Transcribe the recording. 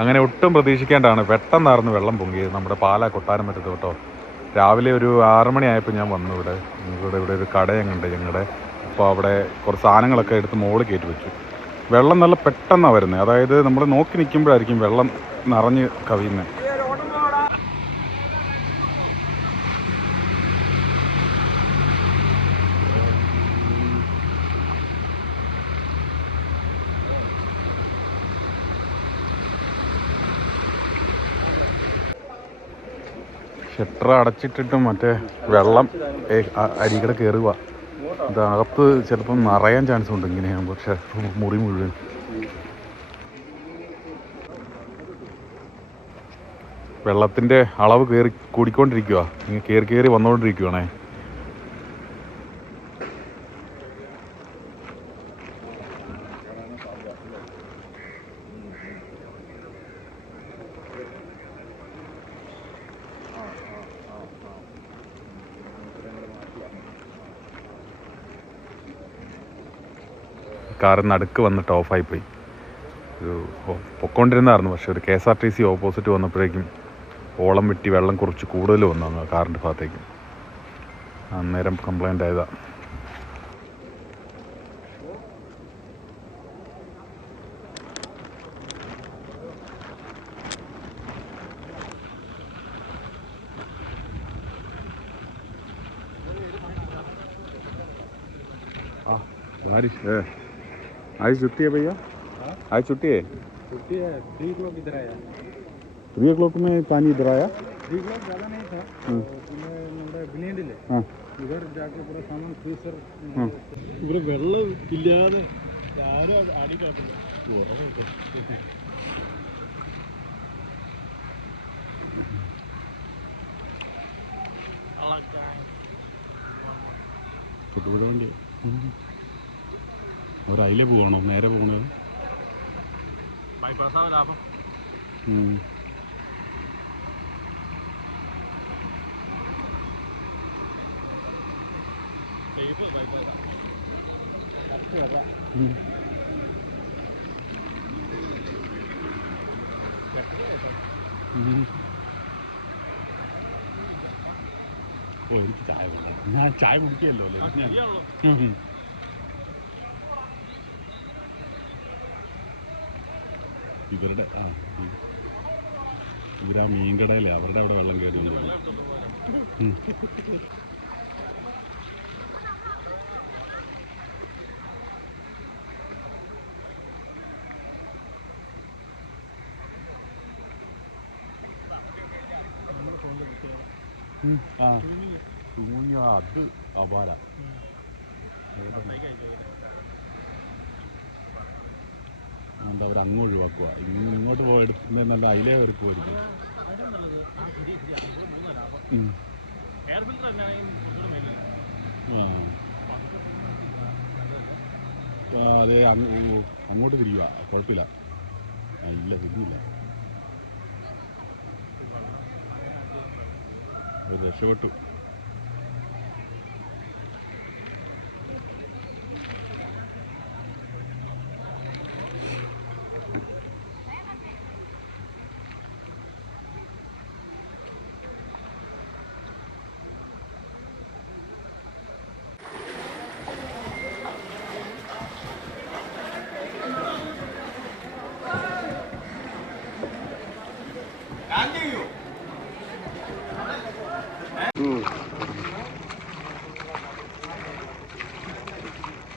അങ്ങനെ ഒട്ടും പ്രതീക്ഷിക്കേണ്ടാണ് പെട്ടെന്നായിരുന്നു വെള്ളം പൊങ്ങിയത് നമ്മുടെ പാലാ കൊട്ടാരം പറ്റത്ത് കേട്ടോ. രാവിലെ ഒരു 6 മണിയായപ്പോൾ ഞാൻ വന്നു ഇവിടെ ഒരു കടയുണ്ട് ഞങ്ങളുടെ. അപ്പോൾ അവിടെ കുറച്ച് സാധനങ്ങളൊക്കെ എടുത്ത് മുകളിൽ കയറ്റി വെച്ചു. വെള്ളം നല്ല പെട്ടെന്നാണ് വരുന്നത്. അതായത് നമ്മൾ നോക്കി നിൽക്കുമ്പോഴായിരിക്കും വെള്ളം നിറഞ്ഞ് കവിയുന്നത്. ഷട്ടർ അടച്ചിട്ടിട്ടും മറ്റേ വെള്ളം അരികടെ കയറുക. അകത്ത് ചിലപ്പം നിറയാൻ ചാൻസ് ഉണ്ട് ഇങ്ങനെയാകുമ്പോൾ. പക്ഷേ മുറി മുഴുവൻ വെള്ളത്തിൻ്റെ അളവ് കൂടിക്കൊണ്ടിരിക്കുക. ഇങ്ങനെ കയറി വന്നുകൊണ്ടിരിക്കുകയാണേ. കാറ് നടുക്ക് വന്നിട്ട് ഓഫായിപ്പോയി. ഒരു പൊക്കോണ്ടിരുന്നായിരുന്നു. പക്ഷെ ഒരു KSRTC ഓപ്പോസിറ്റ് വന്നപ്പോഴേക്കും ഓളം വെട്ടി വെള്ളം കുറച്ച് കൂടുതൽ വന്നു കാറിൻ്റെ ഭാഗത്തേക്ക്. അന്നേരം കംപ്ലൈൻ്റ് ആയതാണ്. बारिश है। आज छुट्टी है भैया? आज छुट्टी है? छुट्टी है। 3 o'clock इधर आया। 3 o'clock में पानी इधर आया? 3 o'clock ज़्यादा नहीं था। നമ്മുടെ ബ്ലേഡില്ലേ ഇവർ ജാക്കെ പൂरा सामान ഫ്രീസർ ഇവിടെ വെള്ളം ഇല്ലാതെ ആരും അടി കിടക്കില്ല. വണ്ടി അവർ അതിലേ പോകണോ? നേരെ പോകണത് ബൈപ്പാസാണ് ലാഭം. സേഫ് ബൈപ്പാസാണ്. എനിക്ക് ചായ വേണ്ട. ഞാൻ ചായ കുടിക്കുകയല്ലോ അല്ലേ. ഇവരുടെ ഇവരാ മീൻകടയിലെ അവരുടെ അവിടെ വെള്ളം കയറി വന്നു. അത് അപാര എന്താ അവർ അങ്ങ് ഒഴിവാക്കുക. ഇങ്ങോട്ട് പോയെടുക്കുന്നത് നല്ല അതിലേ അവർക്ക് പോയിരിക്കും. അതെ അങ്ങോട്ട് തിരിക്കുക. കുഴപ്പമില്ല. ഇല്ല തിരിഞ്ഞില്ല. രക്ഷപ്പെട്ടു.